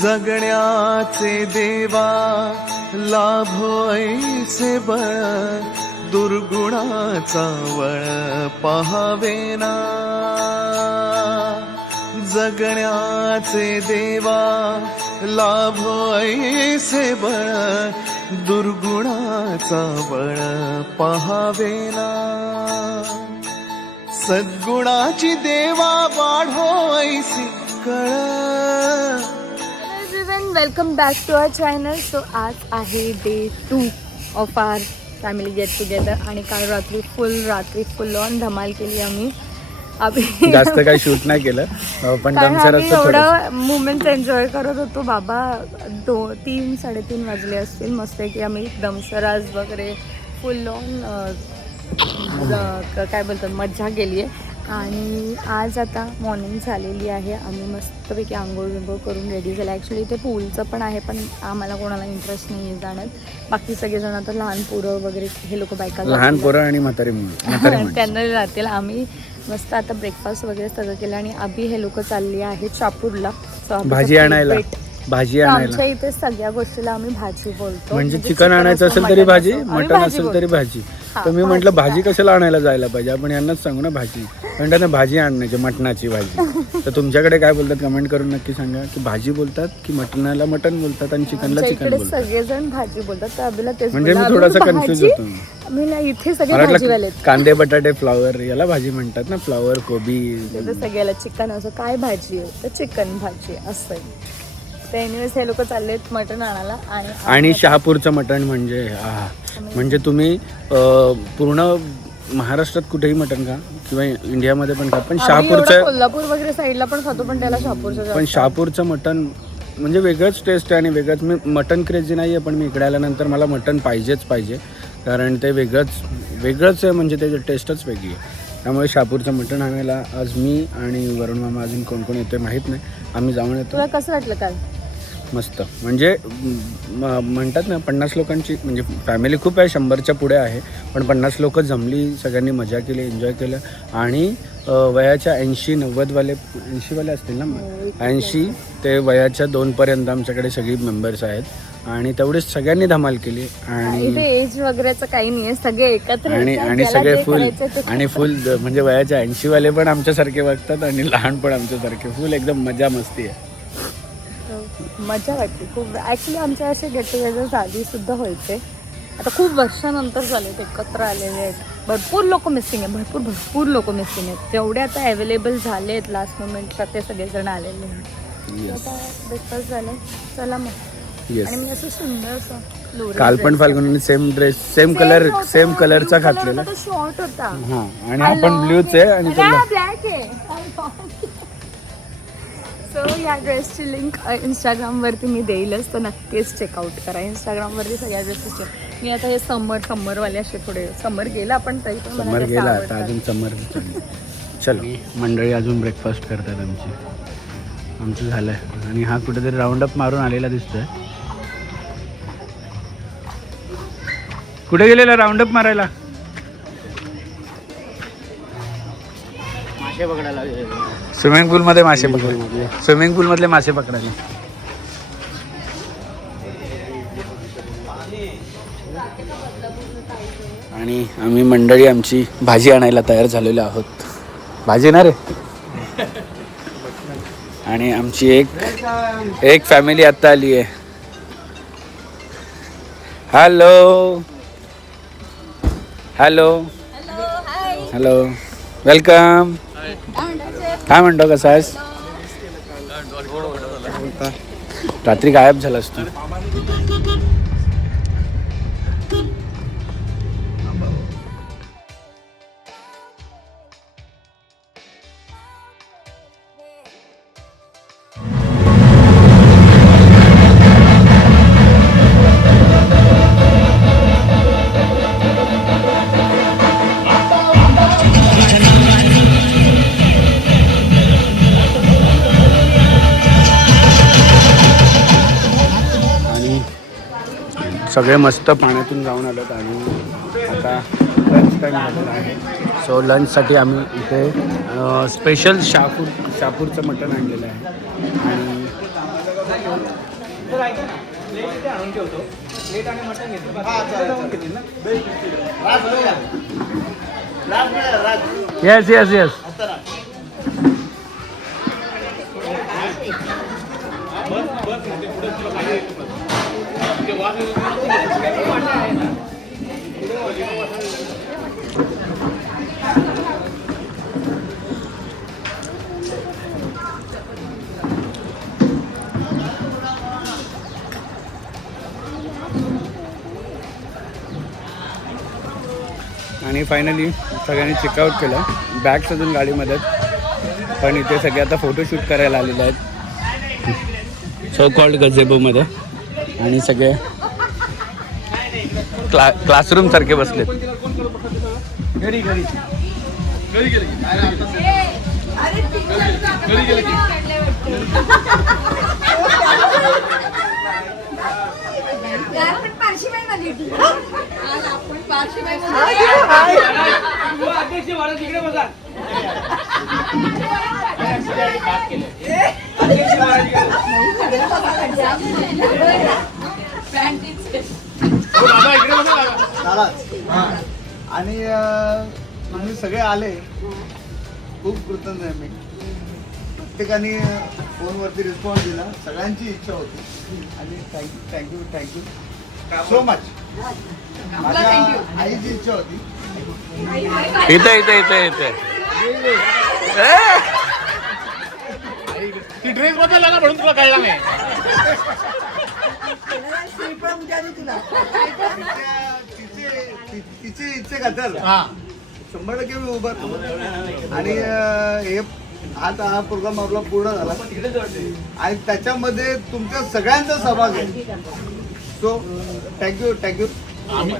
जगण्याचे देवा लाभो ऐसे बळ, दुर्गुणाचा वळ पहावेना. जगण्याचे देवा लाभो ऐसे बळ, दुर्गुणाचा बळ पहावेना. सद्गुणाची देवा वाढो ऐसी कळ. Welcome back to our channel. So आज आहे day 2 of our family get together आणि काल रात्री फुल ऑन धमाल केली आम्ही. जास्त काही शूट नाही केलं पण एवढं मुमेंट एन्जॉय करत होतो बाबा. 3-3:30 वाजले असतील. मस्त की आम्ही दमसराज वगैरे फुल ऑन काय बोलतात मज्जा केली आहे. आणि आज आता मॉर्निंग झालेली आहे. आम्ही मस्तपैकी आंघोळ विंघोळ करून रेडी झालं. ॲक्च्युली इथे पूलचं पण आहे पण आम्हाला कोणाला इंटरेस्ट नाही आहे जाण्यात. बाकी सगळेजण आता लहान पोरं वगैरे हे लोक बायका लहान पोरं आणि म्हातारी त्यांना जातील. आम्ही मस्त आता ब्रेकफास्ट वगैरे सगळं केलं आणि अभि हे लोक चालली आहेत शापूरला भाजी आणायला. आमच्या इथे सगळ्या गोष्टीला आम्ही भाजी बोलतो. म्हणजे चिकन आणायचं असेल तरी भाजी, मटन असेल तरी भाजी. तर मी म्हटलं भाजी कशाला आणायला जायला पाहिजे, आपण यांनाच सांगू ना भाजी. म्हणतात भाजी आणण्याची, मटणाची भाजी. तर तुमच्याकडे काय बोलतात कमेंट करून नक्की सांगा की भाजी बोलतात की मटणाला मटन बोलतात आणि चिकनला चिकन बोलतात. सगळेजण भाजी बोलतात. तर अभिला तेच म्हणजे मी थोडासा कन्फ्युज होतो. इथे सगळे भाजीवाले कांदे बटाटे फ्लावर याला भाजी म्हणतात ना, फ्लावर कोबी. सगळ्याला चिकन असं काय भाजी आहे तर चिकन भाजी असं. एनिवेज हे लोक चाललेत मटण आणायला. आणि शहापूरचं मटण म्हणजे तुम्ही पूर्ण महाराष्ट्रात कुठेही मटण खा किंवा इंडियामध्ये पण खा, पण शहापूरचं कोल्हापूर वगैरे साईडला पण खातो पण त्याला शहापूरचं. पण शहापूरचं मटण म्हणजे वेगळंच टेस्ट आहे आणि वेगळंच. मी मटण क्रेझी नाही आहे पण मी इकडे आल्यानंतर मला मटण पाहिजेच पाहिजे, कारण ते वेगळंच आहे. म्हणजे त्याची टेस्टच वेगळी आहे. त्यामुळे शहापूरचं मटण आणायला आज मी आणि वरुण मामा, अजून कोण कोण येते माहीत नाही, आम्ही जाऊन येतो. तुला कसं वाटलं काल? मस्त. म्हणजे म्हणतात ना 50 लोकांची म्हणजे फॅमिली खूप आहे, 100च्या पुढे आहे, पण 50 लोक जमली, सगळ्यांनी मजा केली, एन्जॉय केलं. आणि वयाच्या 80-90 वाले 80 वाले असतील ना, 80 ते वयाच्या 2पर्यंत आमच्याकडे सगळी मेंबर्स आहेत आणि तेवढेच सगळ्यांनी धमाल केली. आणि एज वगैरेचं काही नाही आहे, सगळे एकत्र आणि सगळे फुल म्हणजे वयाच्या 80 वाले पण आमच्यासारखे वागतात आणि लहान पण आमच्यासारखे. फुल एकदम मजा मस्ती आहे. मजा वाटते खूप. ॲक्च्युली आमच्या असे गेट टुगेदर आधी सुद्धा व्हायचे. आता खूप वर्षानंतर झालेत, एकत्र आलेले आहेत. भरपूर लोक मिसिंग आहे, भरपूर लोक मिसिंग आहेत. जेवढे आता अवेलेबल झाले आहेत लास्ट मोमेंटला ते सगळेजण आलेले आहेत. आता ब्रेकफास्ट झालं, चला मग. आणि मी असं सुंदर काल पण फाल्गुनीने सेम ड्रेस सेम कलरचा घातलेला, शॉर्ट होता. हां, आणि आपण ब्ल्यूच आहे आणि ब्लॅक आहे. सो या ड्रेसची लिंक इंस्टाग्रामवरती मी देईलच, तर नक्कीच चेकआउट करा. इंस्टाग्रामवरती सगळ्या ड्रेसेसचे. मी आता हे समरवाले असे थोडे, समर गेला पण तरी पण समर गेला, आता अजून समर. चलो मंडळी अजून ब्रेकफास्ट करतात आमचं झालं आहे. आणि हा कुठेतरी राऊंडअप मारून आलेला दिसतोय. कुठे गेलेला राऊंडअप मारायला? मासे पकडायला. स्विमिंग पूलमध्ये मासे पकडायला. स्विमिंग पूलमधले मासे पकडायला. आणि आम्ही मंडळी आमची भाजी आणायला तयार झालेलो आहोत. भाजी ना रे. आणि आमची एक फॅमिली आत्ता आली आहे. Hello welcome. काय म्हणतो, कसा आहेस? रात्री गायब झालास तू. सगळे मस्त पाण्यातून जाऊन आलोत आणि आता लंच टाईम झालेला आहे. सो लंचसाठी आम्ही इथे स्पेशल शहापूरचं मटण आणलेलं आहे. आणि तर ऐका ना, प्लेट इथे आणून ठेवतो. प्लेट आणि मटण घेतो. Yes yes yes. आणि फायनली सगळ्यांनी चेकआउट केलं. बॅग्स अजून गाडीमध्ये आहेत, पण इथे सगळे आता फोटोशूट करायला आलेले आहेत सो कॉल्ड गझेबोमध्ये. आणि सगळे क्लासरूम सारखे बसलेत. आणि तुम्ही सगळे आले, खूप कृतज्ञ आहे मी. प्रत्येकाने फोनवरती रिस्पॉन्स दिला, सगळ्यांची इच्छा होती आणि थँक्यू सो मच. माझ्या आईची इच्छा होती. इथे इथे इथे इथे ती ड्रेस बदलला ना म्हणून तुला कळला नाही. तिची इच्छा खातर 100% मी उभा राहतो. आणि हे आता हा प्रोग्राम आपला पूर्ण झाला आणि त्याच्यामध्ये तुमच्या सगळ्यांचा सहभाग आहे. So thank you. आम्ही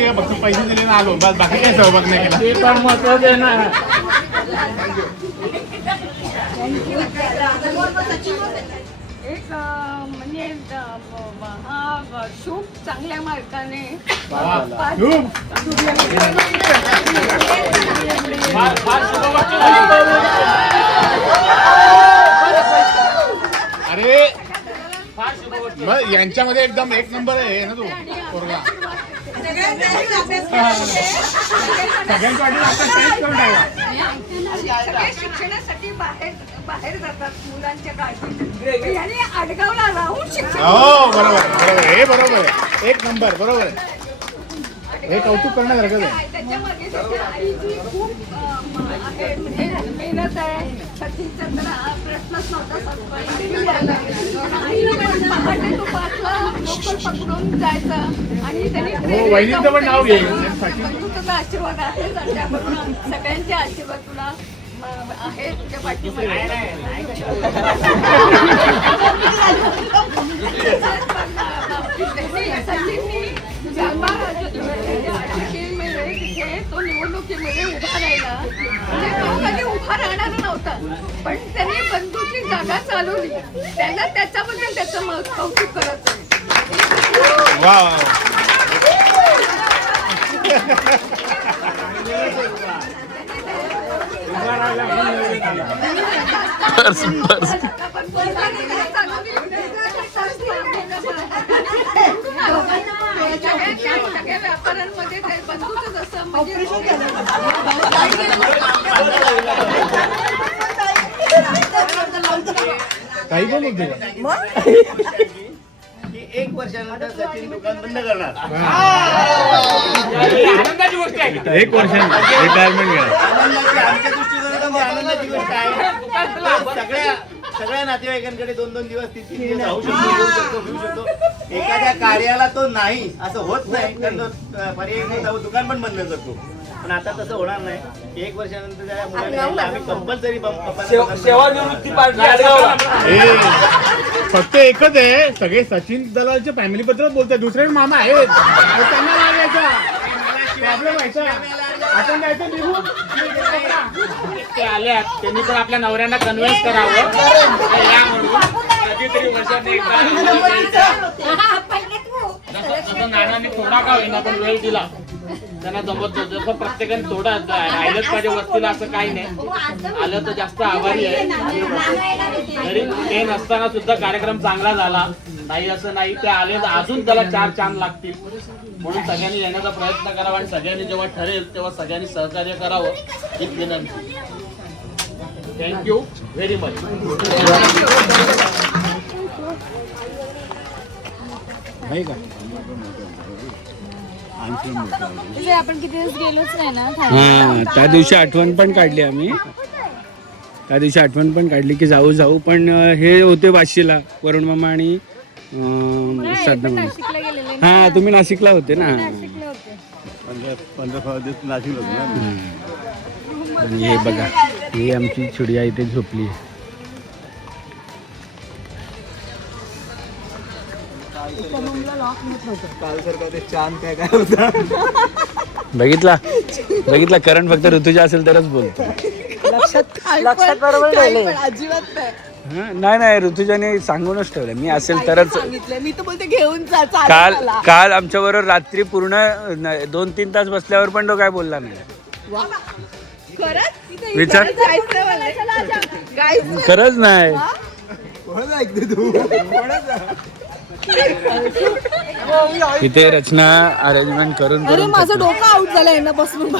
काय फक्त पैसे दिले ना आलो, बस बाकी काही सहभाग नाही केला. ते पण महत्वाचं आहे ना. एक म्हणजे हा शूट चांगल्या मार्गाने अरे मग यांच्यामध्ये एकदम एक नंबर आहे ना तू पोरगा. सगळे शिक्षणासाठी बाहेर जातात मुलांच्या काळजीत. याने आडगावला राहून शिक्षण. हो बरोबर हे बरोबर आहे. एक नंबर बरोबर आहे. हे कौतुक करण्यासारखंच आहे. त्याच्यामागे त्याच्या आईची खूप आहे म्हणजे मेहनत आहे. सचिनचा तर हा प्रश्नच नव्हता. आईनं पण पहाटे तो 5ला लोकल पकडून जायचं आणि त्यांनी वहिनीचं पण नाव घे. तुझा आशीर्वाद आहे त्यांच्याकडून. सगळ्यांचे आशीर्वाद तुला आहे तुझ्या पाठीमध्ये. सचिननी तिथे तो निवडणुकीमध्ये उभा राहिला. म्हणजे तो कधी उभा राहणार नव्हता, पण त्याने बंधूची जागा चालवली. त्याला त्याच्याबद्दल त्याचं कौतुक करत आहे. वा सगळ्या व्यापाऱ्यांमध्ये बंधूच असं म्हणजे काही पण होते. एक वर्षानंतर सचिन दुकान बंद करणार. आनंदाची गोष्ट आहे. एक वर्षाने रिटायरमेंट घ्या. आमच्या दृष्टीकोनातून आनंदाची गोष्ट आहे. सगळ्या नातेवाईकांकडे 2-2 दिवस 3-3 दिवस राहू शकतो, येऊ शकतो, घेऊ शकतो. एखाद्या कार्याला तो नाही असं होत नाही, तर तो पर्याय नाही जाऊ दुकान पण बंद करतो. पण आता तसं होणार नाही. 1 वर्षानंतर त्या मुलांना आम्ही कंपल्सरी सेवानिवृत्ती पार्टी फक्त एकच आहे, सगळे सचिन दलालच्या फॅमिली बद्दल बोलतात. दुसरे मामा आहेत त्यांना लागायचा प्रॉब्लेम व्हायचा. आपण जायचं निघून ते आले, त्यांनी पण आपल्या नवऱ्यांना कन्व्हिन्स करावं या म्हणून कधीतरी वर्षाने एकदा नानांनी थोडा का होईना पण वेळ दिला. त्यांना जमत नव्हतं. जसं प्रत्येकाने थोडं राहिलंच पाहिजे वस्तीला असं काही नाही. आलं तर जास्त आभारी आहे. तरी ते नसताना सुद्धा कार्यक्रम चांगला झाला नाही असं नाही. ते आले तर अजून त्याला 4 चांद लागतील. म्हणून सगळ्यांनी येण्याचा प्रयत्न करावा आणि सगळ्यांनी जेव्हा ठरेल तेव्हा सगळ्यांनी सहकार्य करावं हीच विनंती. Thank you very much. आहे का आपण किती दिवस गेलोच नाही ना. हां, त्या दिवशी आठवण पण काढली आम्ही. त्या दिवशी आठवण पण काढली की जाऊ जाऊ, पण हे होते वाशीला वरुण मामा आणि श्रद्धा मामा. नाशिकला गेलेले. हां, तुम्ही नाशिकला होते ना. नाशिकला होते. 15 दिवस नाशिक होतो ना. आणि हे बघा, ही आमची चिडिया इथे झोपली आहे. कालसारखा ते चांद काय काय होता. बघितला करण फक्त ऋतुजा असेल तरच बोलतो. लक्षात बरोबर अजिबात नाही. नाही ऋतुजाने सांगूनच ठेवलं मी असेल तरच. मी तर बोलते घेऊन जा. काल आमच्या बरोबर रात्री पूर्ण 2-3 तास बसल्यावर पण तो काय बोलला नाही. विचार खरंच नाही. इथे रचना अरेंजमेंट करून माझं डोकं आउट झालं यांना बसून.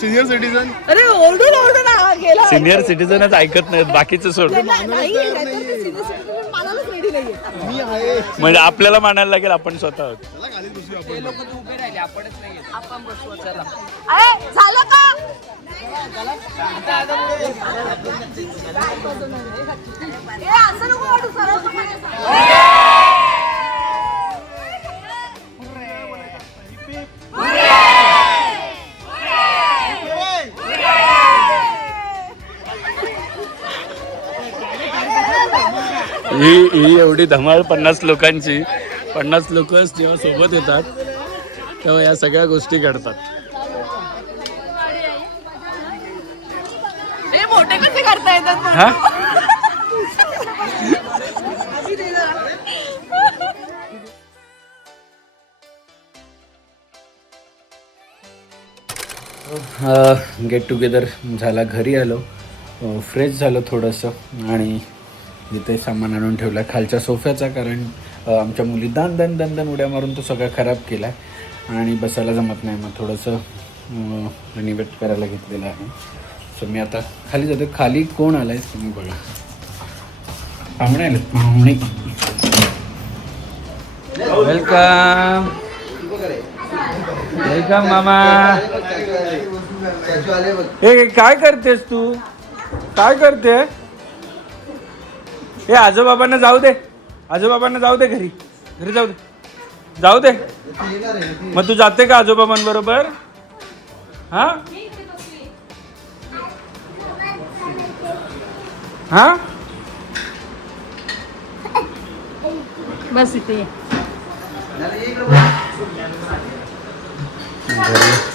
Senior citizen. अरे ओरडून गेला. सिनियर सिटीजनच ऐकत नाहीत, बाकीचं सोड. मी आहे. म्हणजे आपल्याला मानायला लागेल आपण स्वतः आहोत. झालं का? असं नको वाटू सरळ. ही एवढी धमाल 50 लोकांची. 50 लोक जेव्हा सोबत येतात तेव्हा या सगळ्या गोष्टी घडतात. मोठे कसे करता येतात? हा, गेट टुगेदर झाला. घरी आलो, फ्रेश झालो थोडंसं आणि इथे सामान आणून ठेवला खालच्या सोफ्याचा, कारण आमच्या मुली दन उड्या मारून तो सगळा खराब केला आणि बसायला जमत नाही. मग थोडंसं रिनिवेट करायला घेतलेलं आहे. सो मी आता खाली जातो. खाली कोण आलाय तुम्ही बघा. पाहुणे आले, पाहुणे. वेलकम वेलकम मामा. हे काय करतेस तू? काय करते? हे आजोबाबांना जाऊ दे, आजोबाबांना जाऊ दे, घरी जाऊ दे, जाऊ दे. मग तू जाते का आजोबाबांबरोबर? हा हा, बस इथे. घरी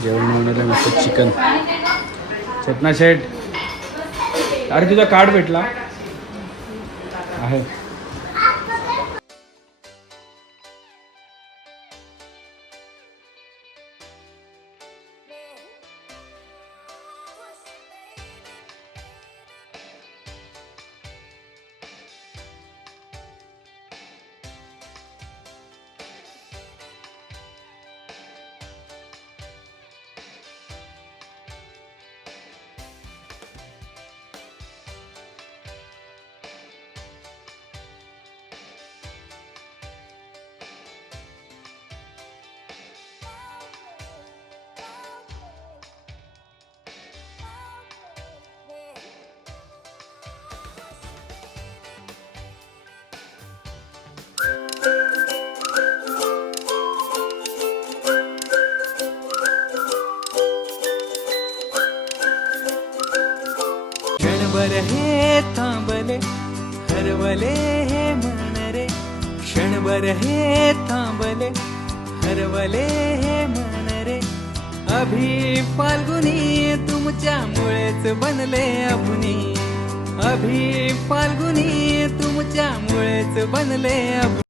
जेवण बनवलं मस्त चिकन. चेतना शेठ, अरे तुझा कार्ड भेटला आहे. क्षणभर हे थांबले हरवले हे मन रे, क्षणभर हे थांबले हरवले हे मन रे. अभि फाल्गुनी तुमच्यामुळेच बनले अभुनी, अभि फाल्गुनी तुमच्यामुळेच बनले अभुनी.